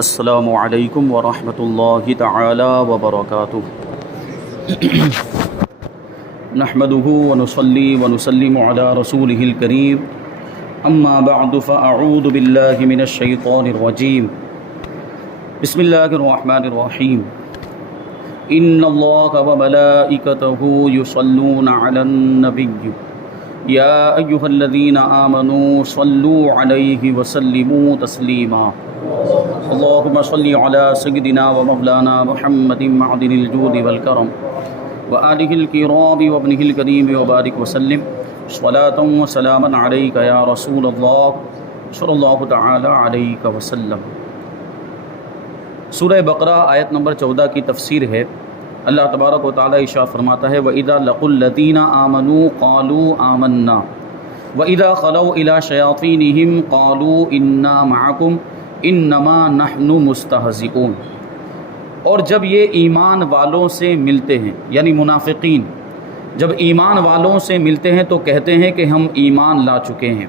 السلام علیکم ورحمۃ اللہ تعالی وبرکاتہ۔ نحمده ونصلي ونسلم على رسوله الكريم، اما بعد فاعوذ باللہ من الشیطان الرجیم، بسم اللہ الرحمن الرحیم۔ ان اللہ وملائکته یصلون علی النبی یا ایہا الذین آمنوا صلوا علیہ وسلموا تسلیما۔ اللہم صلی علی سیدنا و مولانا محمد معدن الجود والکرم وآلہ الکرام وابنہ الکریم وبارک وسلم صلاۃ و سلاما علیک یا رسول اللہ صلی اللہ تعالی علیہ وسلم۔ سورہ بقرہ آیت نمبر 14 کی تفسیر ہے۔ اللہ تبارک و تعالی ارشاد فرماتا ہے وَإِذَا لَقُوا الَّذِينَ آمَنُوا قَالُوا آمَنَّا وَإِذَا خَلَوْا إِلَىٰ شَيَاطِينِهِمْ قَالُوا إِنَّا مَعَكُمْ انما نحن مستہزئون۔ اور جب یہ ایمان والوں سے ملتے ہیں، یعنی منافقین جب ایمان والوں سے ملتے ہیں تو کہتے ہیں کہ ہم ایمان لا چکے ہیں،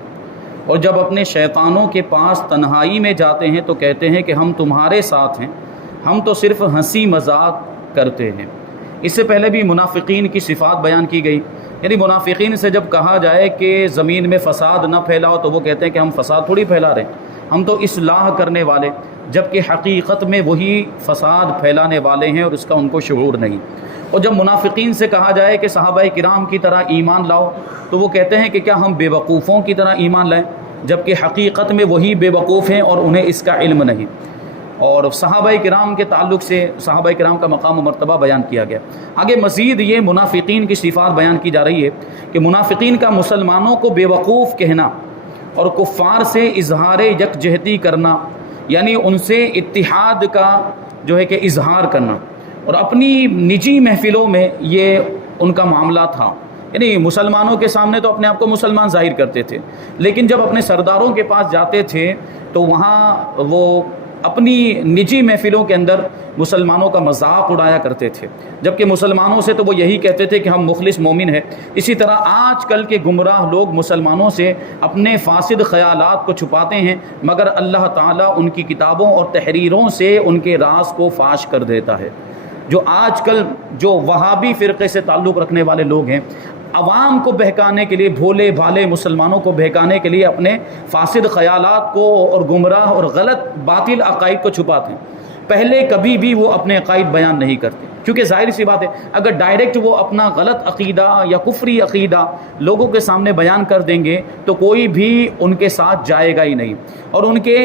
اور جب اپنے شیطانوں کے پاس تنہائی میں جاتے ہیں تو کہتے ہیں کہ ہم تمہارے ساتھ ہیں، ہم تو صرف ہنسی مذاق کرتے ہیں۔ اس سے پہلے بھی منافقین کی صفات بیان کی گئی، یعنی منافقین سے جب کہا جائے کہ زمین میں فساد نہ پھیلاؤ تو وہ کہتے ہیں کہ ہم فساد تھوڑی پھیلا رہے ہیں، ہم تو اصلاح کرنے والے، جبکہ حقیقت میں وہی فساد پھیلانے والے ہیں اور اس کا ان کو شعور نہیں۔ اور جب منافقین سے کہا جائے کہ صحابہ کرام کی طرح ایمان لاؤ تو وہ کہتے ہیں کہ کیا ہم بے وقوفوں کی طرح ایمان لائیں، جبکہ حقیقت میں وہی بے وقوف ہیں اور انہیں اس کا علم نہیں۔ اور صحابہ کرام کے تعلق سے صحابہ کرام کا مقام و مرتبہ بیان کیا گیا۔ آگے مزید یہ منافقین کی صفات بیان کی جا رہی ہے کہ منافقین کا مسلمانوں کو بے وقوف کہنا اور کفار سے اظہار یکجہتی کرنا، یعنی ان سے اتحاد کا جو ہے کہ اظہار کرنا، اور اپنی نجی محفلوں میں یہ ان کا معاملہ تھا۔ یعنی مسلمانوں کے سامنے تو اپنے آپ کو مسلمان ظاہر کرتے تھے، لیکن جب اپنے سرداروں کے پاس جاتے تھے تو وہاں وہ اپنی نجی محفلوں کے اندر مسلمانوں کا مذاق اڑایا کرتے تھے، جبکہ مسلمانوں سے تو وہ یہی کہتے تھے کہ ہم مخلص مومن ہیں۔ اسی طرح آج کل کے گمراہ لوگ مسلمانوں سے اپنے فاسد خیالات کو چھپاتے ہیں، مگر اللہ تعالیٰ ان کی کتابوں اور تحریروں سے ان کے راز کو فاش کر دیتا ہے۔ جو آج کل جو وہابی فرقے سے تعلق رکھنے والے لوگ ہیں، عوام کو بہکانے کے لیے، بھولے بھالے مسلمانوں کو بہکانے کے لیے اپنے فاسد خیالات کو اور گمراہ اور غلط باطل عقائد کو چھپاتے ہیں۔ پہلے کبھی بھی وہ اپنے عقائد بیان نہیں کرتے، کیونکہ ظاہر سی بات ہے اگر ڈائریکٹ وہ اپنا غلط عقیدہ یا کفری عقیدہ لوگوں کے سامنے بیان کر دیں گے تو کوئی بھی ان کے ساتھ جائے گا ہی نہیں اور ان کے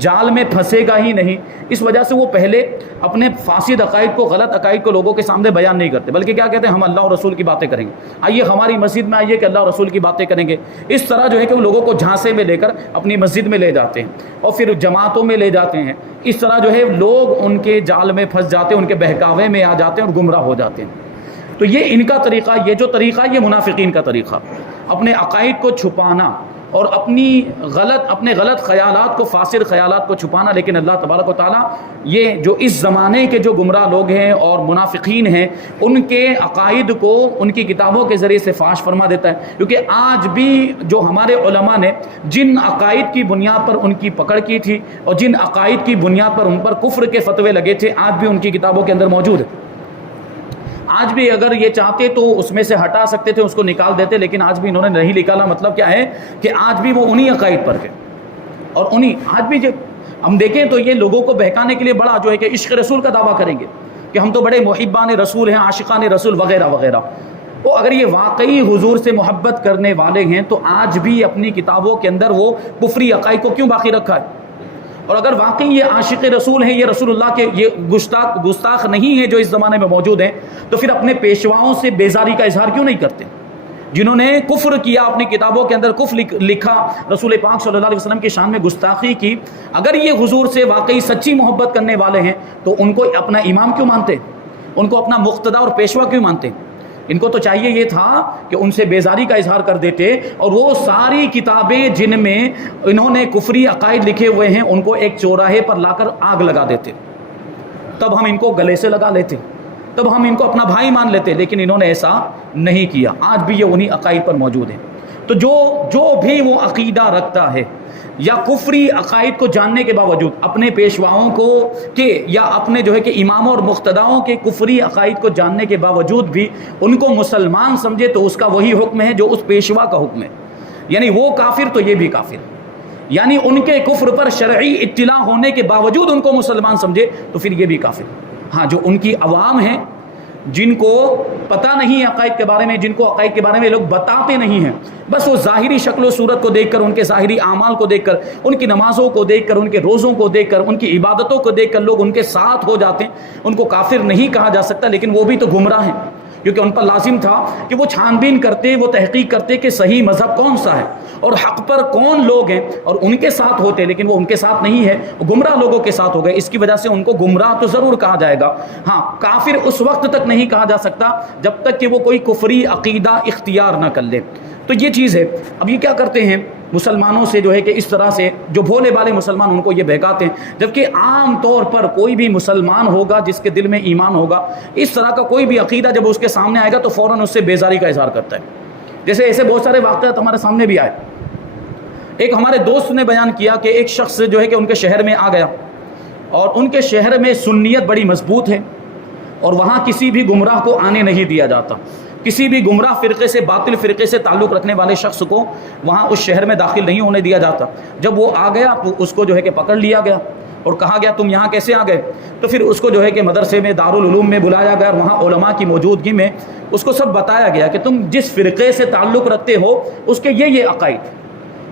جال میں پھنسے گا ہی نہیں۔ اس وجہ سے وہ پہلے اپنے فاسد عقائد کو، غلط عقائد کو لوگوں کے سامنے بیان نہیں کرتے، بلکہ کیا کہتے ہیں ہم اللہ اور رسول کی باتیں کریں گے، آئیے ہماری مسجد میں آئیے کہ اللہ اور رسول کی باتیں کریں گے۔ اس طرح جو ہے کہ وہ لوگوں کو جھانسے میں لے کر اپنی مسجد میں لے جاتے ہیں اور پھر جماعتوں میں لے جاتے ہیں۔ اس طرح جو ہے لوگ ان کے جال میں پھنس جاتے ہیں، ان کے بہکاوے میں آ جاتے ہیں اور گمراہ ہو جاتے ہیں۔ تو یہ ان کا طریقہ، یہ جو طریقہ یہ منافقین کا طریقہ، اپنے عقائد کو چھپانا اور اپنے غلط خیالات کو، فاسد خیالات کو چھپانا۔ لیکن اللہ تبارک و تعالیٰ یہ جو اس زمانے کے جو گمراہ لوگ ہیں اور منافقین ہیں، ان کے عقائد کو ان کی کتابوں کے ذریعے سے فاش فرما دیتا ہے، کیونکہ آج بھی جو ہمارے علماء نے جن عقائد کی بنیاد پر ان کی پکڑ کی تھی اور جن عقائد کی بنیاد پر ان پر کفر کے فتوے لگے تھے، آج بھی ان کی کتابوں کے اندر موجود ہے۔ آج بھی اگر یہ چاہتے تو اس میں سے ہٹا سکتے تھے، اس کو نکال دیتے، لیکن آج بھی انہوں نے نہیں نکالا۔ مطلب کیا ہے کہ آج بھی وہ انہی عقائد پر ہے، اور آج بھی جب ہم دیکھیں تو یہ لوگوں کو بہکانے کے لیے بڑا جو ہے کہ عشق رسول کا دعویٰ کریں گے کہ ہم تو بڑے محبان رسول ہیں، عاشقان رسول وغیرہ وغیرہ۔ وہ اگر یہ واقعی حضور سے محبت کرنے والے ہیں تو آج بھی اپنی کتابوں کے اندر وہ کفری عقائد کو کیوں باقی رکھا ہے؟ اور اگر واقعی یہ عاشق رسول ہیں، یہ رسول اللہ کے یہ گستاخ نہیں ہیں جو اس زمانے میں موجود ہیں، تو پھر اپنے پیشواؤں سے بیزاری کا اظہار کیوں نہیں کرتے؟ جنہوں نے کفر کیا، اپنی کتابوں کے اندر کفر لکھا، رسول پاک صلی اللہ علیہ وسلم کی شان میں گستاخی کی، اگر یہ حضور سے واقعی سچی محبت کرنے والے ہیں تو ان کو اپنا امام کیوں مانتے؟ ان کو اپنا مقتدا اور پیشوا کیوں مانتے؟ ان کو تو چاہیے یہ تھا کہ ان سے بیزاری کا اظہار کر دیتے اور وہ ساری کتابیں جن میں انہوں نے کفری عقائد لکھے ہوئے ہیں ان کو ایک چوراہے پر لا کر آگ لگا دیتے، تب ہم ان کو گلے سے لگا لیتے، تب ہم ان کو اپنا بھائی مان لیتے، لیکن انہوں نے ایسا نہیں کیا۔ آج بھی یہ انہی عقائد پر موجود ہیں۔ تو جو بھی وہ عقیدہ رکھتا ہے یا کفری عقائد کو جاننے کے باوجود اپنے پیشواؤں کو یا اپنے جو ہے کہ اماموں اور مقتداؤں کے کفری عقائد کو جاننے کے باوجود بھی ان کو مسلمان سمجھے تو اس کا وہی حکم ہے جو اس پیشوا کا حکم ہے، یعنی وہ کافر تو یہ بھی کافر، یعنی ان کے کفر پر شرعی اطلاع ہونے کے باوجود ان کو مسلمان سمجھے تو پھر یہ بھی کافر۔ ہاں، جو ان کی عوام ہیں جن کو پتہ نہیں ہے عقائد کے بارے میں، جن کو عقائد کے بارے میں لوگ بتاتے نہیں ہیں، بس وہ ظاہری شکل و صورت کو دیکھ کر، ان کے ظاہری اعمال کو دیکھ کر، ان کی نمازوں کو دیکھ کر، ان کے روزوں کو دیکھ کر، ان کی عبادتوں کو دیکھ کر لوگ ان کے ساتھ ہو جاتے ہیں، ان کو کافر نہیں کہا جا سکتا، لیکن وہ بھی تو گمراہ ہیں، کیونکہ ان پر لازم تھا کہ وہ چھان بین کرتے، وہ تحقیق کرتے کہ صحیح مذہب کون سا ہے اور حق پر کون لوگ ہیں، اور ان کے ساتھ ہوتے، لیکن وہ ان کے ساتھ نہیں ہے، وہ گمراہ لوگوں کے ساتھ ہو گئے، اس کی وجہ سے ان کو گمراہ تو ضرور کہا جائے گا، ہاں کافر اس وقت تک نہیں کہا جا سکتا جب تک کہ وہ کوئی کفری عقیدہ اختیار نہ کر لے۔ تو یہ چیز ہے۔ اب یہ کیا کرتے ہیں مسلمانوں سے جو ہے کہ اس طرح سے جو بھولے بالے مسلمان ان کو یہ بہکاتے ہیں، جبکہ عام طور پر کوئی بھی مسلمان ہوگا جس کے دل میں ایمان ہوگا، اس طرح کا کوئی بھی عقیدہ جب اس کے سامنے آئے گا تو فوراً اس سے بیزاری کا اظہار کرتا ہے۔ جیسے ایسے بہت سارے واقعات ہمارے سامنے بھی آئے۔ ایک ہمارے دوست نے بیان کیا کہ ایک شخص جو ہے کہ ان کے شہر میں آ گیا، اور ان کے شہر میں سنیت بڑی مضبوط ہے، اور وہاں کسی بھی گمراہ کو آنے نہیں دیا جاتا، کسی بھی گمراہ فرقے سے، باطل فرقے سے تعلق رکھنے والے شخص کو وہاں اس شہر میں داخل نہیں ہونے دیا جاتا۔ جب وہ آ گیا تو اس کو جو ہے کہ پکڑ لیا گیا اور کہا گیا تم یہاں کیسے آ گئے؟ تو پھر اس کو جو ہے کہ مدرسے میں، دارالعلوم میں بلایا گیا، اور وہاں علماء کی موجودگی میں اس کو سب بتایا گیا کہ تم جس فرقے سے تعلق رکھتے ہو اس کے یہ عقائد،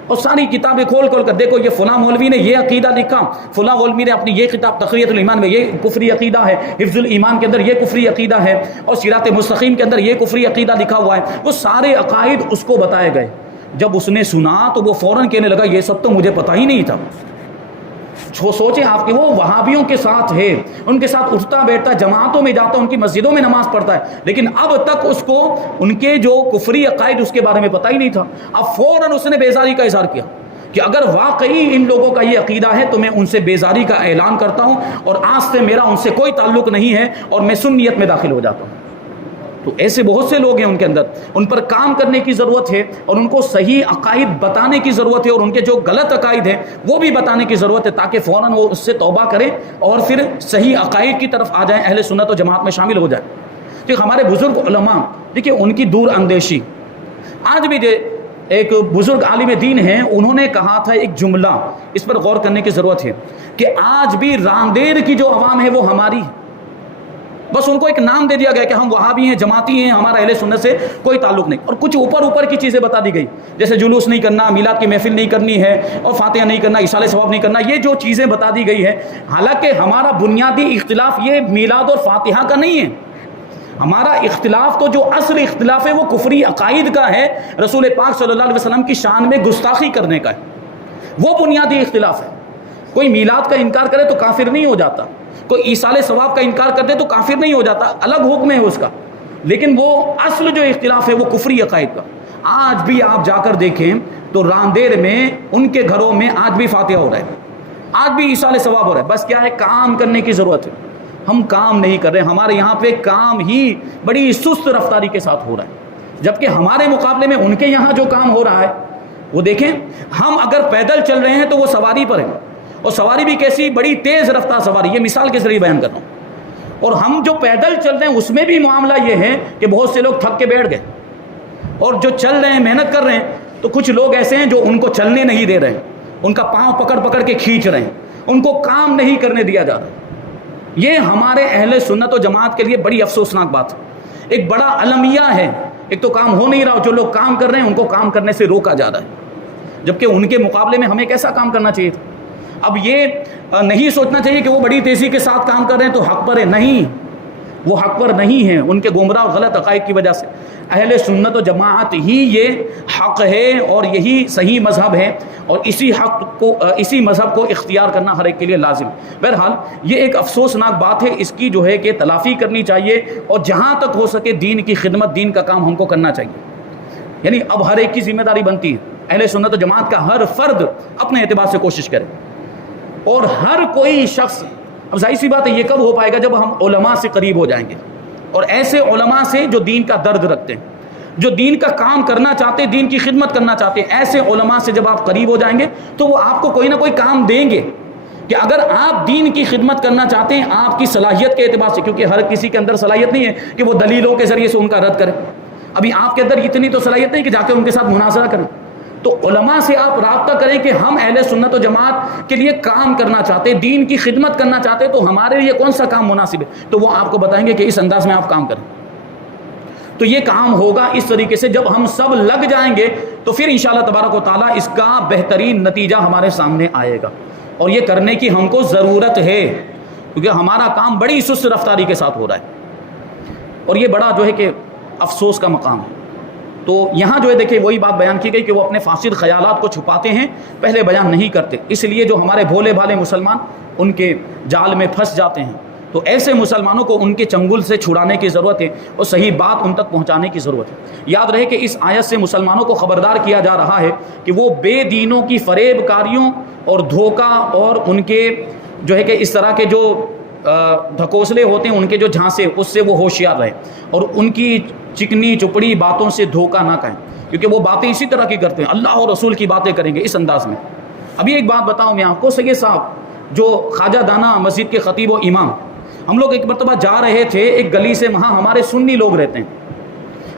اور ساری کتابیں کھول کر دیکھو، یہ فلاں مولوی نے یہ عقیدہ لکھا، فلاں مولوی نے اپنی یہ کتاب تقویۃ الایمان میں یہ کفری عقیدہ ہے، حفظ الایمان کے اندر یہ کفری عقیدہ ہے، اور صراط مستقیم کے اندر یہ کفری عقیدہ لکھا ہوا ہے۔ وہ سارے عقائد اس کو بتائے گئے۔ جب اس نے سنا تو وہ فوراً کہنے لگا یہ سب تو مجھے پتہ ہی نہیں تھا۔ سوچیں آپ کہ وہ وہابیوں کے ساتھ ہے، ان کے ساتھ اٹھتا بیٹھتا، جماعتوں میں جاتا، ان کی مسجدوں میں نماز پڑھتا ہے، لیکن اب تک اس کو ان کے جو کفری عقائد اس کے بارے میں پتہ ہی نہیں تھا۔ اب فوراً اس نے بیزاری کا اظہار کیا کہ اگر واقعی ان لوگوں کا یہ عقیدہ ہے تو میں ان سے بیزاری کا اعلان کرتا ہوں، اور آج سے میرا ان سے کوئی تعلق نہیں ہے، اور میں سنیت میں داخل ہو جاتا ہوں۔ تو ایسے بہت سے لوگ ہیں ان کے اندر، ان پر کام کرنے کی ضرورت ہے، اور ان کو صحیح عقائد بتانے کی ضرورت ہے، اور ان کے جو غلط عقائد ہیں وہ بھی بتانے کی ضرورت ہے، تاکہ فوراً وہ اس سے توبہ کریں اور پھر صحیح عقائد کی طرف آ جائیں، اہل سنت و جماعت میں شامل ہو جائیں۔ کہ ہمارے بزرگ علماء دیکھیے ان کی دور اندیشی، آج بھی ایک بزرگ عالم دین ہیں، انہوں نے کہا تھا ایک جملہ، اس پر غور کرنے کی ضرورت ہے کہ آج بھی راندیر کی جو عوام ہے وہ ہماری ہے، بس ان کو ایک نام دے دیا گیا کہ ہم وہابی ہیں، جماعتی ہیں، ہمارا اہل سنت سے کوئی تعلق نہیں، اور کچھ اوپر کی چیزیں بتا دی گئی، جیسے جلوس نہیں کرنا، میلاد کی محفل نہیں کرنی ہے، اور فاتحہ نہیں کرنا، ایصال ثواب نہیں کرنا، یہ جو چیزیں بتا دی گئی ہے، حالانکہ ہمارا بنیادی اختلاف یہ میلاد اور فاتحہ کا نہیں ہے، ہمارا اختلاف تو جو اصل اختلاف ہے وہ کفری عقائد کا ہے، رسول پاک صلی اللہ علیہ وسلم کی شان میں گستاخی کرنے کا ہے، وہ بنیادی اختلاف ہے۔ کوئی میلاد کا انکار کرے تو کافر نہیں ہو جاتا، کوئی ایصال ثواب کا انکار کر دے تو کافر نہیں ہو جاتا، الگ حکم ہے اس کا، لیکن وہ اصل جو اختلاف ہے وہ کفری عقائد کا۔ آج بھی آپ جا کر دیکھیں تو راندیر میں ان کے گھروں میں آج بھی فاتحہ ہو رہا ہے، آج بھی ایصال ثواب ہو رہا ہے، بس کیا ہے کام کرنے کی ضرورت ہے، ہم کام نہیں کر رہے، ہمارے یہاں پہ کام ہی بڑی سست رفتاری کے ساتھ ہو رہا ہے، جبکہ ہمارے مقابلے میں ان کے یہاں جو کام ہو رہا ہے وہ دیکھیں، ہم اگر پیدل چل رہے ہیں تو وہ سواری پر ہیں، اور سواری بھی کیسی بڑی تیز رفتار سواری، یہ مثال کے ذریعے بیان کرتا ہوں، اور ہم جو پیدل چل رہے ہیں اس میں بھی معاملہ یہ ہے کہ بہت سے لوگ تھک کے بیٹھ گئے، اور جو چل رہے ہیں محنت کر رہے ہیں تو کچھ لوگ ایسے ہیں جو ان کو چلنے نہیں دے رہے ہیں، ان کا پاؤں پکڑ کے کھینچ رہے ہیں، ان کو کام نہیں کرنے دیا جا رہا۔ یہ ہمارے اہل سنت و جماعت کے لیے بڑی افسوسناک بات ہے، ایک بڑا المیہ ہے، ایک تو کام ہو نہیں رہا، جو لوگ کام کر رہے ہیں ان کو کام کرنے سے روکا جا رہا ہے، جبکہ ان کے مقابلے میں ہمیں کیسا کام کرنا چاہیے تھا۔ اب یہ نہیں سوچنا چاہیے کہ وہ بڑی تیزی کے ساتھ کام کر رہے ہیں تو حق پر ہے، نہیں، وہ حق پر نہیں ہیں، ان کے گمراہ اور غلط عقائد کی وجہ سے۔ اہل سنت و جماعت ہی یہ حق ہے اور یہی صحیح مذہب ہے، اور اسی مذہب کو اختیار کرنا ہر ایک کے لیے لازم۔ بہرحال یہ ایک افسوسناک بات ہے، اس کی جو ہے کہ تلافی کرنی چاہیے، اور جہاں تک ہو سکے دین کی خدمت، دین کا کام ہم کو کرنا چاہیے، یعنی اب ہر ایک کی ذمہ داری بنتی ہے، اہل سنت و جماعت کا ہر فرد اپنے اعتبار سے کوشش کرے، اور ہر کوئی شخص، اب ظاہر سی بات ہے یہ کب ہو پائے گا جب ہم علماء سے قریب ہو جائیں گے، اور ایسے علماء سے جو دین کا درد رکھتے ہیں۔ جو دین کا کام کرنا چاہتے, دین کی خدمت کرنا چاہتے, ایسے علماء سے جب آپ قریب ہو جائیں گے تو وہ آپ کو کوئی نہ کوئی کام دیں گے کہ اگر آپ دین کی خدمت کرنا چاہتے ہیں آپ کی صلاحیت کے اعتبار سے, کیونکہ ہر کسی کے اندر صلاحیت نہیں ہے کہ وہ دلیلوں کے ذریعے سے ان کا رد کرے. ابھی آپ کے اندر اتنی تو صلاحیت نہیں کہ جا کے ان کے ساتھ مناظرہ کریں. تو علماء سے آپ رابطہ کریں کہ ہم اہل سنت و جماعت کے لیے کام کرنا چاہتے, دین کی خدمت کرنا چاہتے, تو ہمارے لیے کون سا کام مناسب ہے, تو وہ آپ کو بتائیں گے کہ اس انداز میں آپ کام کریں. تو یہ کام ہوگا اس طریقے سے. جب ہم سب لگ جائیں گے تو پھر انشاءاللہ تبارک و تعالیٰ اس کا بہترین نتیجہ ہمارے سامنے آئے گا, اور یہ کرنے کی ہم کو ضرورت ہے, کیونکہ ہمارا کام بڑی سست رفتاری کے ساتھ ہو رہا ہے, اور یہ بڑا جو ہے کہ افسوس کا مقام ہے. تو یہاں جو ہے دیکھیں وہی بات بیان کی گئی کہ وہ اپنے فاسد خیالات کو چھپاتے ہیں, پہلے بیان نہیں کرتے, اس لیے جو ہمارے بھولے بھالے مسلمان ان کے جال میں پھنس جاتے ہیں. تو ایسے مسلمانوں کو ان کے چنگل سے چھڑانے کی ضرورت ہے اور صحیح بات ان تک پہنچانے کی ضرورت ہے. یاد رہے کہ اس آیت سے مسلمانوں کو خبردار کیا جا رہا ہے کہ وہ بے دینوں کی فریب کاریوں اور دھوکہ اور ان کے جو ہے کہ اس طرح کے جو دھکوسلے ہوتے ہیں, ان کے جو جھانسے, اس سے وہ ہوشیار رہیں اور ان کی چکنی چپڑی باتوں سے دھوکہ نہ کہیں, کیونکہ وہ باتیں اسی طرح کی کرتے ہیں, اللہ اور رسول کی باتیں کریں گے اس انداز میں. ابھی ایک بات بتاؤں میں آپ کو, سید صاحب جو خواجہ دانہ مسجد کے خطیب و امام, ہم لوگ ایک مرتبہ جا رہے تھے ایک گلی سے, وہاں ہمارے سنی لوگ رہتے ہیں,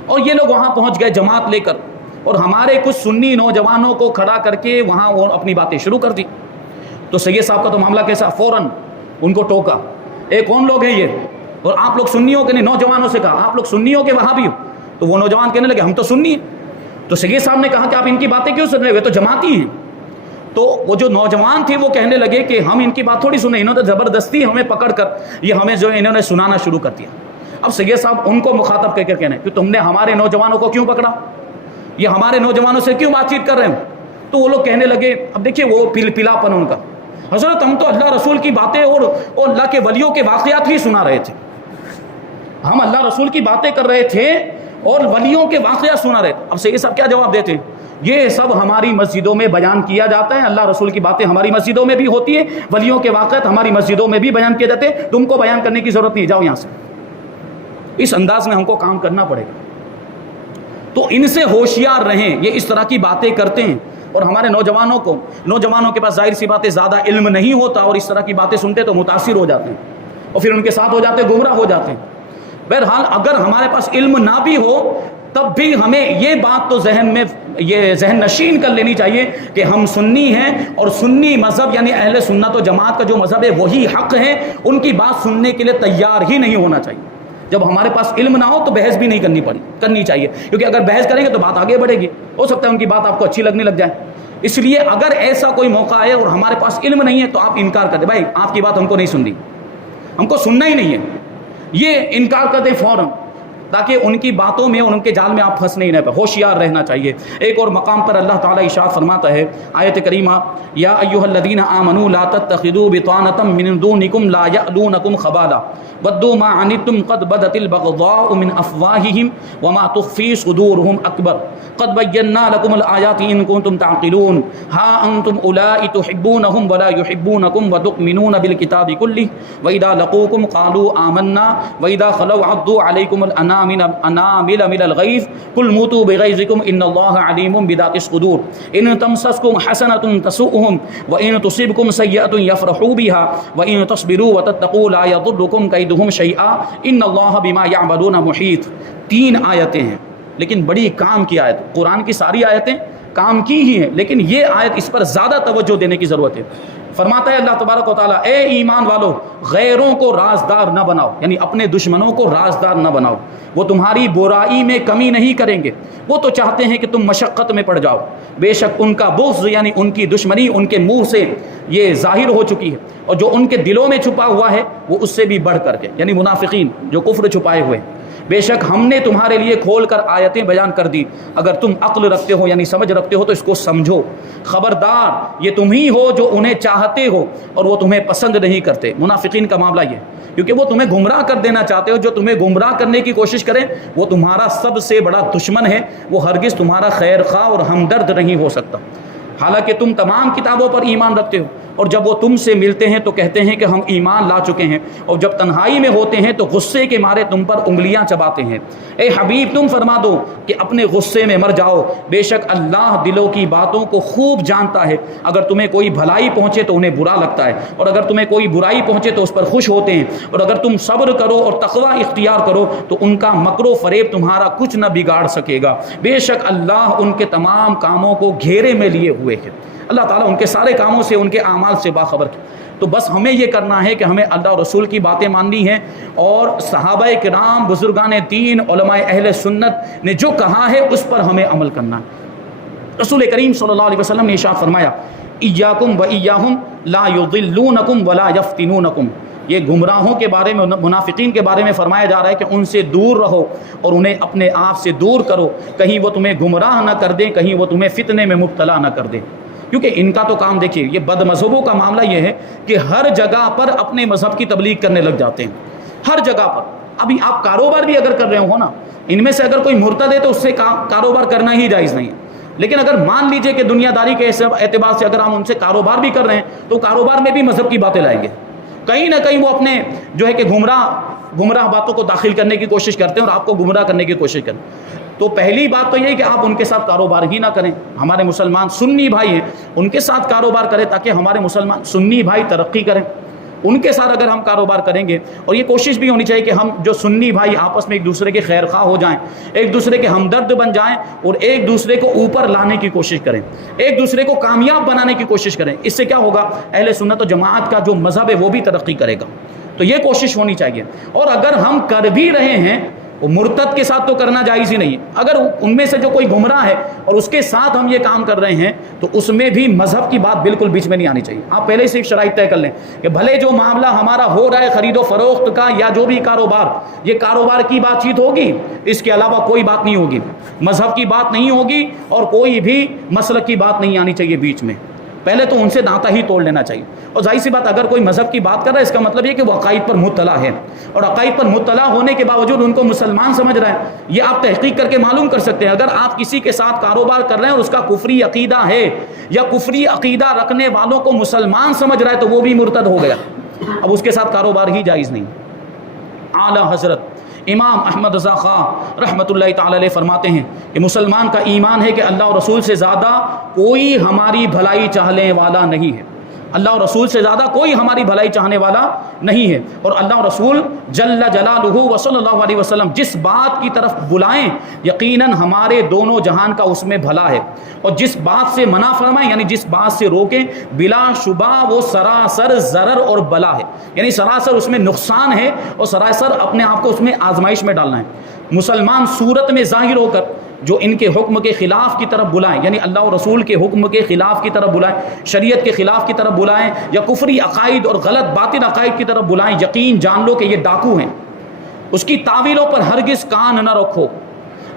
اور یہ لوگ وہاں پہنچ گئے جماعت لے کر, اور ہمارے کچھ سنی نوجوانوں کو کھڑا کر کے وہاں وہ اپنی باتیں شروع کر دی. تو سید صاحب کا تو معاملہ کیسا, فوراً ان کو ٹوکا, کون لوگ ہیں یہ, اور آپ لوگ سنیوں کے نہیں, نوجوانوں سے کہا آپ لوگ سنیوں کے وہابی ہو. تو وہ نوجوان کہنے لگے ہم تو سنی ہیں. تو سید صاحب نے کہا کہ آپ ان کی باتیں کیوں سن رہے, وہ تو جماعتی ہیں. تو وہ جو نوجوان تھے وہ کہنے لگے کہ ہم ان کی بات تھوڑی سنے, انہوں نے زبردستی ہمیں پکڑ کر یہ ہمیں جو انہوں نے سنانا شروع کر دیا. اب سید صاحب ان کو مخاطب کر کے کہنے کہ تم نے ہمارے نوجوانوں کو کیوں پکڑا, یہ ہمارے نوجوانوں سے کیوں بات چیت کر رہے ہیں. تو وہ لوگ کہنے لگے, اب دیکھیے وہ پلاپن ان کا, حضرت ہم تو اللہ رسول کی باتیں اور اللہ کے ولیوں کے واقعات ہی سنا رہے تھے, ہم اللہ رسول کی باتیں کر رہے تھے اور ولیوں کے واقعات سنا رہے تھے. اب سید صاحب کیا جواب دیتے ہیں, یہ سب ہماری مسجدوں میں بیان کیا جاتا ہے, اللہ رسول کی باتیں ہماری مسجدوں میں بھی ہوتی ہیں, ولیوں کے واقعات ہماری مسجدوں میں بھی بیان کیے جاتے ہیں, تم کو بیان کرنے کی ضرورت نہیں, جاؤ یہاں سے. اس انداز میں ہم کو کام کرنا پڑے گا. تو ان سے ہوشیار رہیں, یہ اس طرح کی باتیں کرتے ہیں, اور ہمارے نوجوانوں کے پاس ظاہر سی باتیں زیادہ علم نہیں ہوتا, اور اس طرح کی باتیں سنتے تو متاثر ہو جاتے ہیں, اور پھر ان کے ساتھ ہو جاتے ہیں, گمراہ ہو جاتے ہیں. بہرحال اگر ہمارے پاس علم نہ بھی ہو تب بھی ہمیں یہ بات تو ذہن نشین کر لینی چاہیے کہ ہم سنی ہیں, اور سنی مذہب یعنی اہل سنت و جماعت کا جو مذہب ہے وہی حق ہے, ان کی بات سننے کے لیے تیار ہی نہیں ہونا چاہیے. جب ہمارے پاس علم نہ ہو تو بحث بھی نہیں کرنی چاہیے, کیونکہ اگر بحث کریں گے تو بات آگے بڑھے گی, ہو سکتا ہے ان کی بات آپ کو اچھی لگنے لگ جائے. اس لیے اگر ایسا کوئی موقع ہے اور ہمارے پاس علم نہیں ہے تو آپ انکار کر دیں, بھائی آپ کی بات ہم کو نہیں سننی, ہم کو سننا ہی نہیں ہے, یہ انکار کر دیں فوراً, تاکہ ان کی باتوں میں اور ان کے جال میں آپ پھنس نہیں رہ پائے. ہوشیار رہنا چاہیے. ایک اور مقام پر اللہ تعالیٰ ارشاد فرماتا ہے آیت کریمہ, یا ایھا الذین آمنوا لا تتخذوا بطانة من دونکم لا یألونکم خبالا ودوا ما عنتم قد بدت البغضاء من افواہہم وما تخفی صدورہم اکبر قد بینا لکم الآیات ان کنتم تعقلون ہا انتم اولائی تحبونہم ولا یحبونکم وتؤمنون بالکتاب کلہ وإذا لقوکم قالوا آمنا وإذا خلوا عضوا علیکم الانامل من الغیظ قل موتوا بغیظکم ان اللہ علیم بذات الصدور ان تمسسکم حسنة تسؤہم وإن تصبکم سیئة یفرحوا بها وإن تصبروا وتتقوا لا یضرکم کیدہم شیئا ان اللہ بما یعملون محیط. 3 آیتیں ہیں لیکن بڑی کام کی آیت. قرآن کی ساری آیتیں کام کی ہی ہیں, لیکن یہ آیت اس پر زیادہ توجہ دینے کی ضرورت ہے. فرماتا ہے اللہ تبارک و تعالیٰ, اے ایمان والو غیروں کو رازدار نہ بناؤ, یعنی اپنے دشمنوں کو رازدار نہ بناؤ. وہ تمہاری برائی میں کمی نہیں کریں گے, وہ تو چاہتے ہیں کہ تم مشقت میں پڑ جاؤ. بے شک ان کا بغض یعنی ان کی دشمنی ان کے منہ سے یہ ظاہر ہو چکی ہے, اور جو ان کے دلوں میں چھپا ہوا ہے وہ اس سے بھی بڑھ کر کے, یعنی منافقین جو کفر چھپائے ہوئے. بے شک ہم نے تمہارے لیے کھول کر آیتیں بیان کر دی, اگر تم عقل رکھتے ہو یعنی سمجھ رکھتے ہو تو اس کو سمجھو. خبردار یہ تم ہی ہو جو انہیں چاہتے ہو اور وہ تمہیں پسند نہیں کرتے. منافقین کا معاملہ یہ, کیونکہ وہ تمہیں گمراہ کر دینا چاہتے ہو. جو تمہیں گمراہ کرنے کی کوشش کریں وہ تمہارا سب سے بڑا دشمن ہے, وہ ہرگز تمہارا خیر خواہ اور ہمدرد نہیں ہو سکتا. حالانکہ تم تمام کتابوں پر ایمان رکھتے ہو اور جب وہ تم سے ملتے ہیں تو کہتے ہیں کہ ہم ایمان لا چکے ہیں، اور جب تنہائی میں ہوتے ہیں تو غصے کے مارے تم پر انگلیاں چباتے ہیں۔ اے حبیب تم فرما دو کہ اپنے غصے میں مر جاؤ، بے شک اللہ دلوں کی باتوں کو خوب جانتا ہے۔ اگر تمہیں کوئی بھلائی پہنچے تو انہیں برا لگتا ہے، اور اگر تمہیں کوئی برائی پہنچے تو اس پر خوش ہوتے ہیں، اور اگر تم صبر کرو اور تقوی اختیار کرو تو ان کا مکر و فریب تمہارا کچھ نہ بگاڑ سکے گا، بے شک اللہ ان کے تمام کاموں کو گھیرے میں لیے ہوئے ہے۔ اللہ تعالیٰ ان کے سارے کاموں سے، ان کے اعمال سے باخبر ہے۔ تو بس ہمیں یہ کرنا ہے کہ ہمیں اللہ اور رسول کی باتیں ماننی ہیں، اور صحابہ کرام، بزرگان دین، علماء اہل سنت نے جو کہا ہے اس پر ہمیں عمل کرنا ہے۔ رسول کریم صلی اللہ علیہ وسلم نے ارشاد فرمایا ایاکم و ایاہم لا یضلونکم ولا یفتنونکم، یہ گمراہوں کے بارے میں، منافقین کے بارے میں فرمایا جا رہا ہے کہ ان سے دور رہو اور انہیں اپنے آپ سے دور کرو، کہیں وہ تمہیں گمراہ نہ کر دیں، کہیں وہ تمہیں فتنے میں مبتلا نہ کر دیں۔ کیونکہ ان کا تو کام دیکھیے، یہ بد مذہبوں کا معاملہ یہ ہے کہ ہر جگہ پر اپنے مذہب کی تبلیغ کرنے لگ جاتے ہیں، ہر جگہ پر۔ ابھی آپ کاروبار بھی اگر کر رہے ہو نا، ان میں سے اگر کوئی مرتد ہے تو اس سے کاروبار کرنا ہی جائز نہیں ہے، لیکن اگر مان لیجئے کہ دنیا داری کے اعتبار سے اگر ہم ان سے کاروبار بھی کر رہے ہیں تو کاروبار میں بھی مذہب کی باتیں لائیں گے، کہیں نہ کہیں وہ اپنے جو ہے کہ گمراہ باتوں کو داخل کرنے کی کوشش کرتے ہیں اور آپ کو گمراہ کرنے کی کوشش کرتے ہیں۔ تو پہلی بات تو یہ ہے کہ آپ ان کے ساتھ کاروبار ہی نہ کریں۔ ہمارے مسلمان سنی بھائی ہیں، ان کے ساتھ کاروبار کریں تاکہ ہمارے مسلمان سنی بھائی ترقی کریں۔ ان کے ساتھ اگر ہم کاروبار کریں گے، اور یہ کوشش بھی ہونی چاہیے کہ ہم جو سنی بھائی آپس میں ایک دوسرے کے خیر خواہ ہو جائیں، ایک دوسرے کے ہمدرد بن جائیں، اور ایک دوسرے کو اوپر لانے کی کوشش کریں، ایک دوسرے کو کامیاب بنانے کی کوشش کریں۔ اس سے کیا ہوگا؟ اہل سنت و جماعت کا جو مذہب ہے وہ بھی ترقی کرے گا۔ تو یہ کوشش ہونی چاہیے۔ اور اگر ہم کر بھی رہے ہیں، وہ مرتد کے ساتھ تو کرنا جائز ہی نہیں ہے، اگر ان میں سے جو کوئی گمراہ ہے اور اس کے ساتھ ہم یہ کام کر رہے ہیں تو اس میں بھی مذہب کی بات بالکل بیچ میں نہیں آنی چاہیے۔ آپ پہلے سے ایک شرائط طے کر لیں کہ بھلے جو معاملہ ہمارا ہو رہا ہے خرید و فروخت کا یا جو بھی کاروبار، یہ کاروبار کی بات چیت ہوگی، اس کے علاوہ کوئی بات نہیں ہوگی، مذہب کی بات نہیں ہوگی، اور کوئی بھی مسلک کی بات نہیں آنی چاہیے بیچ میں۔ پہلے تو ان سے ناطہ ہی توڑ لینا چاہیے۔ اور ظاہر سی بات، اگر کوئی مذہب کی بات کر رہا ہے اس کا مطلب یہ کہ وہ عقائد پر مطلع ہے، اور عقائد پر مطلع ہونے کے باوجود ان کو مسلمان سمجھ رہا ہے، یہ آپ تحقیق کر کے معلوم کر سکتے ہیں۔ اگر آپ کسی کے ساتھ کاروبار کر رہے ہیں اور اس کا کفری عقیدہ ہے یا کفری عقیدہ رکھنے والوں کو مسلمان سمجھ رہا ہے تو وہ بھی مرتد ہو گیا، اب اس کے ساتھ کاروبار ہی جائز نہیں۔ اعلیٰ حضرت امام احمد رضا خاں رحمۃ اللہ تعالی علیہ فرماتے ہیں کہ مسلمان کا ایمان ہے کہ اللہ اور رسول سے زیادہ کوئی ہماری بھلائی چاہنے والا نہیں ہے، اللہ اور رسول سے زیادہ کوئی ہماری بھلائی چاہنے والا نہیں ہے، اور اللہ اور رسول جل جلالہ و صلی اللہ علیہ وسلم جس بات کی طرف بلائیں یقیناً ہمارے دونوں جہان کا اس میں بھلا ہے، اور جس بات سے منع فرمائیں یعنی جس بات سے روکیں بلا شبہ وہ سراسر ضرر اور بلا ہے، یعنی سراسر اس میں نقصان ہے اور سراسر اپنے آپ کو اس میں آزمائش میں ڈالنا ہے۔ مسلمان صورت میں ظاہر ہو کر جو ان کے حکم کے خلاف کی طرف بلائیں، یعنی اللہ اور رسول کے حکم کے خلاف کی طرف بلائیں، شریعت کے خلاف کی طرف بلائیں، یا کفری عقائد اور غلط باطل عقائد کی طرف بلائیں، یقین جان لو کہ یہ ڈاکو ہیں۔ اس کی تعویلوں پر ہرگز کان نہ رکھو۔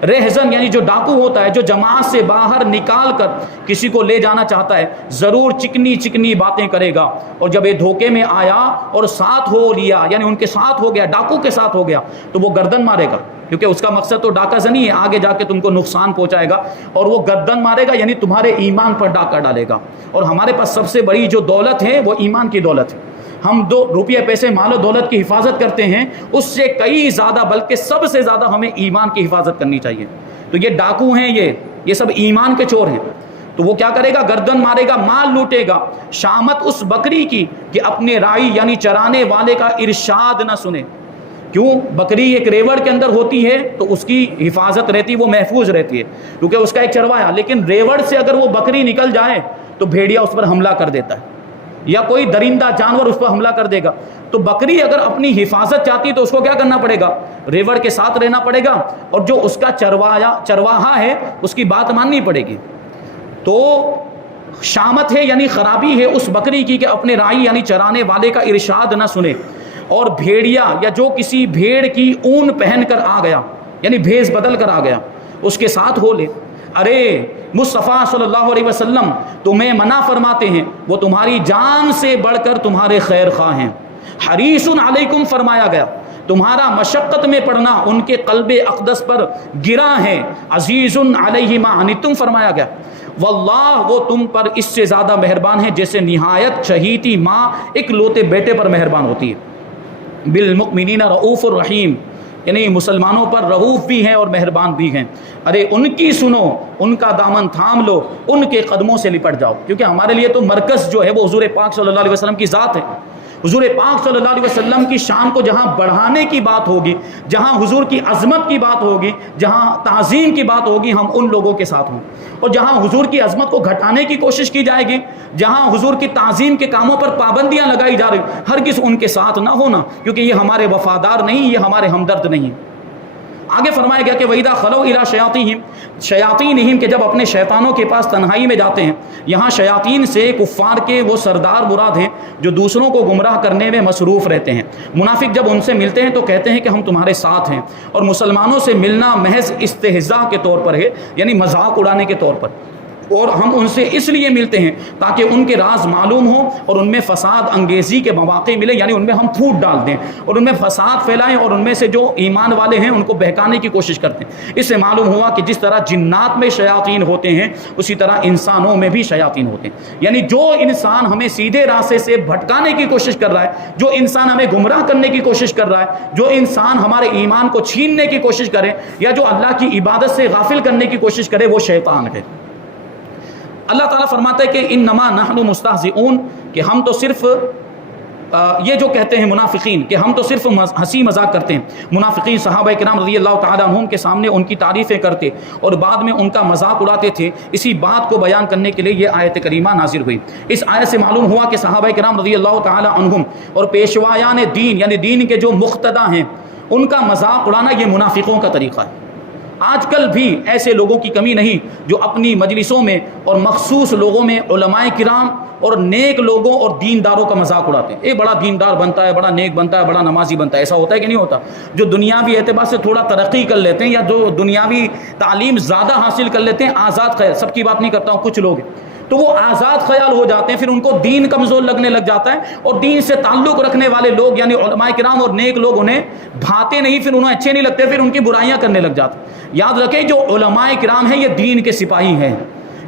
رہزن یعنی جو ڈاکو ہوتا ہے، جو جماعت سے باہر نکال کر کسی کو لے جانا چاہتا ہے، ضرور چکنی چکنی باتیں کرے گا، اور جب یہ دھوکے میں آیا اور ساتھ ہو لیا یعنی ان کے ساتھ ہو گیا، ڈاکو کے ساتھ ہو گیا، تو وہ گردن مارے گا، کیونکہ اس کا مقصد تو ڈاکہ زنی ہے، آگے جا کے تم کو نقصان پہنچائے گا، اور وہ گردن مارے گا یعنی تمہارے ایمان پر ڈاکہ ڈالے گا۔ اور ہمارے پاس سب سے بڑی جو دولت ہے وہ ایمان کی دولت ہے۔ ہم 2 روپیہ پیسے مال و دولت کی حفاظت کرتے ہیں، اس سے کئی زیادہ بلکہ سب سے زیادہ ہمیں ایمان کی حفاظت کرنی چاہیے۔ تو یہ ڈاکو ہیں، یہ سب ایمان کے چور ہیں۔ تو وہ کیا کرے گا؟ گردن مارے گا، مال لوٹے گا، شامت اس بکری کی کہ اپنے رائی یعنی چرانے والے کا ارشاد نہ سنے۔ کیوں؟ بکری ایک ریوڑ کے اندر ہوتی ہے تو اس کی حفاظت رہتی ہے، وہ محفوظ رہتی ہے کیونکہ اس کا ایک چروایا، لیکن ریوڑ سے اگر وہ بکری نکل جائے تو بھیڑیا اس پر حملہ کر دیتا ہے یا کوئی درندہ جانور اس پر حملہ کر دے گا۔ تو بکری اگر اپنی حفاظت چاہتی تو اس کو کیا کرنا پڑے گا؟ ریوڑ کے ساتھ رہنا پڑے گا، اور جو اس کا چرواہا ہے اس کی بات ماننی پڑے گی۔ تو شامت ہے یعنی خرابی ہے اس بکری کی کہ اپنے رائی یعنی چرانے والے کا ارشاد نہ سنے، اور بھیڑیا یا جو کسی بھیڑ کی اون پہن کر آ گیا یعنی بھیس بدل کر آ گیا اس کے ساتھ ہو لے۔ ارے مصطفیٰ صلی اللہ علیہ وسلم تمہیں منع فرماتے ہیں، وہ تمہاری جان سے بڑھ کر تمہارے خیر خواہ ہیں۔ حریص علیکم فرمایا گیا، تمہارا مشقت میں پڑنا ان کے قلب اقدس پر گرا ہے۔ عزیز علیہ ما عنتم فرمایا گیا، واللہ وہ تم پر اس سے زیادہ مہربان ہے جیسے نہایت چہیتی ماں ایک لوتے بیٹے پر مہربان ہوتی ہے۔ بالمؤمنین رؤوف الرحیم، یعنی مسلمانوں پر رؤوف بھی ہیں اور مہربان بھی ہیں۔ ارے ان کی سنو، ان کا دامن تھام لو، ان کے قدموں سے لپٹ جاؤ، کیونکہ ہمارے لیے تو مرکز جو ہے وہ حضور پاک صلی اللہ علیہ وسلم کی ذات ہے۔ حضور پاک صلی اللہ علیہ وسلم کی شان کو جہاں بڑھانے کی بات ہوگی، جہاں حضور کی عظمت کی بات ہوگی، جہاں تعظیم کی بات ہوگی، ہم ان لوگوں کے ساتھ ہوں۔ اور جہاں حضور کی عظمت کو گھٹانے کی کوشش کی جائے گی، جہاں حضور کی تعظیم کے کاموں پر پابندیاں لگائی جا رہی، ہرگز ان کے ساتھ نہ ہونا، کیونکہ یہ ہمارے وفادار نہیں، یہ ہمارے ہمدرد نہیں۔ آگے فرمایا گیا کہ وَإِذَا خَلَوْا إِلَىٰ شَيَاطِينِهِمْ کہ جب اپنے شیطانوں کے پاس تنہائی میں جاتے ہیں۔ یہاں شیاطین سے کفار کے وہ سردار مراد ہیں جو دوسروں کو گمراہ کرنے میں مصروف رہتے ہیں۔ منافق جب ان سے ملتے ہیں تو کہتے ہیں کہ ہم تمہارے ساتھ ہیں، اور مسلمانوں سے ملنا محض استہزاء کے طور پر ہے، یعنی مذاق اڑانے کے طور پر، اور ہم ان سے اس لیے ملتے ہیں تاکہ ان کے راز معلوم ہوں اور ان میں فساد انگیزی کے مواقع ملے، یعنی ان میں ہم پھوٹ ڈال دیں اور ان میں فساد پھیلائیں اور ان میں سے جو ایمان والے ہیں ان کو بہکانے کی کوشش کرتے ہیں۔ اس سے معلوم ہوا کہ جس طرح جنات میں شیاطین ہوتے ہیں اسی طرح انسانوں میں بھی شیاطین ہوتے ہیں، یعنی جو انسان ہمیں سیدھے راستے سے بھٹکانے کی کوشش کر رہا ہے، جو انسان ہمیں گمراہ کرنے کی کوشش کر رہا ہے، جو انسان ہمارے ایمان کو چھیننے کی کوشش کرے یا جو اللہ کی عبادت سے غافل کرنے کی کوشش کرے، وہ شیطان ہے۔ اللہ تعالیٰ فرماتا ہے کہ انما نحن مستہزئون، کہ ہم تو صرف یہ جو کہتے ہیں منافقین کہ ہم تو صرف ہنسی مذاق کرتے ہیں۔ منافقین صحابہ کرام رضی اللہ تعالیٰ عنہم کے سامنے ان کی تعریفیں کرتے اور بعد میں ان کا مذاق اڑاتے تھے۔ اسی بات کو بیان کرنے کے لیے یہ آیت کریمہ نازل ہوئی۔ اس آیت سے معلوم ہوا کہ صحابہ کرام رضی اللہ تعالیٰ عنہم اور پیشوایان دین یعنی دین کے جو مقتدا ہیں ان کا مذاق اڑانا یہ منافقوں کا طریقہ ہے۔ آج کل بھی ایسے لوگوں کی کمی نہیں جو اپنی مجلسوں میں اور مخصوص لوگوں میں علماء کرام اور نیک لوگوں اور دینداروں کا مذاق اڑاتے ہیں۔ ایک بڑا دیندار بنتا ہے، بڑا نیک بنتا ہے، بڑا نمازی بنتا ہے، ایسا ہوتا ہے کہ نہیں ہوتا؟ جو دنیاوی اعتبار سے تھوڑا ترقی کر لیتے ہیں یا جو دنیاوی تعلیم زیادہ حاصل کر لیتے ہیں، آزاد خیال، سب کی بات نہیں کرتا ہوں، کچھ لوگ ہیں تو وہ آزاد خیال ہو جاتے ہیں، پھر ان کو دین کمزور لگنے لگ جاتا ہے اور دین سے تعلق رکھنے والے لوگ یعنی علماء کرام اور نیک لوگ انہیں بھاتے نہیں، پھر انہیں اچھے نہیں لگتے، پھر ان کی برائیاں کرنے لگ جاتے ہیں۔ یاد رکھیں جو علماء کرام ہیں یہ دین کے سپاہی ہیں،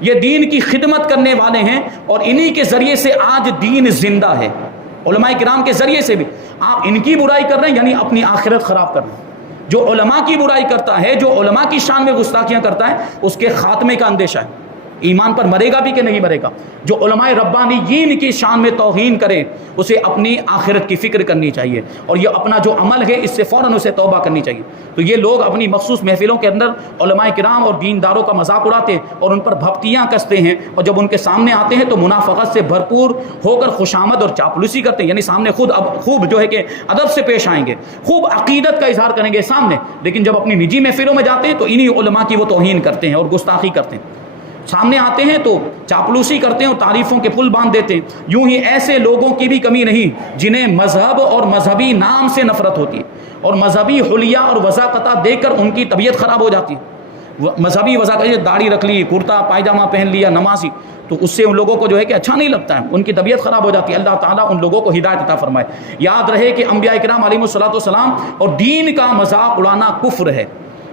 یہ دین کی خدمت کرنے والے ہیں اور انہی کے ذریعے سے آج دین زندہ ہے۔ علماء کرام کے ذریعے سے بھی آپ ان کی برائی کر رہے ہیں یعنی اپنی آخرت خراب کر رہے ہیں۔ جو علماء کی برائی کرتا ہے، جو علماء کی شان میں گستاخیاں کرتا ہے، اس کے خاتمے کا اندیشہ ہے، ایمان پر مرے گا بھی کہ نہیں مرے گا۔ جو علماء ربانیین کی شان میں توہین کرے اسے اپنی آخرت کی فکر کرنی چاہیے اور یہ اپنا جو عمل ہے اس سے فوراً اسے توبہ کرنی چاہیے۔ تو یہ لوگ اپنی مخصوص محفلوں کے اندر علماء کرام اور دینداروں کا مذاق اڑاتے ہیں اور ان پر بھپتیاں کستے ہیں، اور جب ان کے سامنے آتے ہیں تو منافقت سے بھرپور ہو کر خوشامد اور چاپلوسی کرتے ہیں، یعنی سامنے خود اب خوب جو ہے کہ ادب سے پیش آئیں گے، خوب عقیدت کا اظہار کریں گے سامنے، لیکن جب اپنی نجی محفلوں میں جاتے ہیں تو انہی علماء کی وہ توہین کرتے ہیں اور گستاخی کرتے ہیں۔ سامنے آتے ہیں تو چاپلوسی کرتے ہیں اور تعریفوں کے پل باندھ دیتے ہیں۔ یوں ہی ایسے لوگوں کی بھی کمی نہیں جنہیں مذہب اور مذہبی نام سے نفرت ہوتی ہے اور مذہبی حلیہ اور وضاقتہ دیکھ کر ان کی طبیعت خراب ہو جاتی ہے۔ مذہبی وضاقت، داڑھی رکھ لی، کرتا پائجامہ پہن لیا، نمازی، تو اس سے ان لوگوں کو جو ہے کہ اچھا نہیں لگتا ہے، ان کی طبیعت خراب ہو جاتی ہے۔ اللہ تعالیٰ ان لوگوں کو ہدایت عطا فرمائے۔ یاد رہے کہ انبیاء کرام علیہ الصلوۃ والسلام اور دین کا مذاق اڑانا کفر ہے،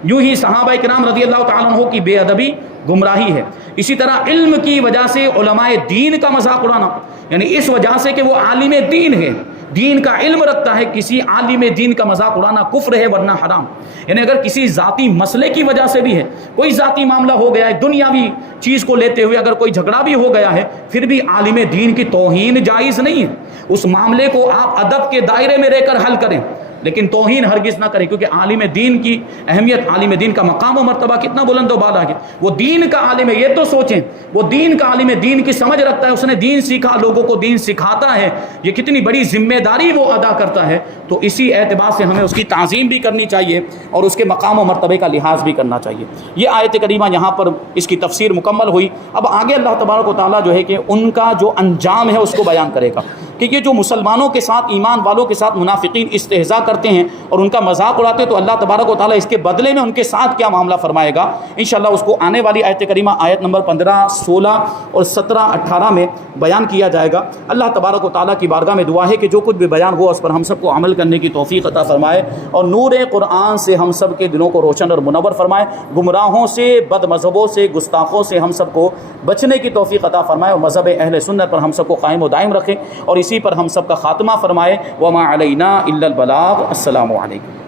یوں ہی صحابہ کرام رضی اللہ تعالیٰ عنہ کی بے ادبی گمراہی ہے۔ اسی طرح علم کی وجہ سے علماء دین کا مذاق اڑانا، یعنی اس وجہ سے کہ وہ عالم دین ہے، دین کا علم رکھتا ہے، کسی عالم دین کا مذاق اڑانا کفر ہے ورنہ حرام۔ یعنی اگر کسی ذاتی مسئلے کی وجہ سے بھی ہے، کوئی ذاتی معاملہ ہو گیا ہے، دنیاوی چیز کو لیتے ہوئے اگر کوئی جھگڑا بھی ہو گیا ہے، پھر بھی عالم دین کی توہین جائز نہیں ہے۔ اس معاملے کو آپ ادب کے دائرے میں رہ کر حل کریں، لیکن توہین ہرگز نہ کریں، کیونکہ عالم دین کی اہمیت، عالم دین کا مقام و مرتبہ کتنا بلند و بالا ہے۔ وہ دین کا عالم ہے، یہ تو سوچیں، وہ دین کا عالم ہے، دین کی سمجھ رکھتا ہے، اس نے دین سیکھا، لوگوں کو دین سکھاتا ہے، یہ کتنی بڑی ذمہ داری وہ ادا کرتا ہے۔ تو اسی اعتبار سے ہمیں اس کی تعظیم بھی کرنی چاہیے اور اس کے مقام و مرتبے کا لحاظ بھی کرنا چاہیے۔ یہ آیت کریمہ یہاں پر اس کی تفسیر مکمل ہوئی۔ اب آگے اللہ تبارک و تعالیٰ جو ہے کہ ان کا جو انجام ہے اس کو بیان کرے گا۔ کہ یہ جو مسلمانوں کے ساتھ، ایمان والوں کے ساتھ منافقین استہزاء کرتے ہیں اور ان کا مذاق اڑاتے ہیں، تو اللہ تبارک و تعالیٰ اس کے بدلے میں ان کے ساتھ کیا معاملہ فرمائے گا انشاءاللہ اس کو آنے والی آیت کریمہ آیت نمبر 15، 16 اور 17، 18 میں بیان کیا جائے گا۔ اللہ تبارک و تعالیٰ کی بارگاہ میں دعا ہے کہ جو کچھ بھی بیان ہوا اس پر ہم سب کو عمل کرنے کی توفیق عطا فرمائے اور نور قرآن سے ہم سب کے دلوں کو روشن اور منور فرمائے، گمراہوں سے، بد مذہبوں سے، گستاخوں سے ہم سب کو بچنے کی توفیق عطا فرمائے اور مذہب اہل سنت پر ہم سب کو قائم و دائم رکھے اور اسی پر ہم سب کا خاتمہ فرمائے۔ وما علینا الا البلاغ۔ السلام علیکم۔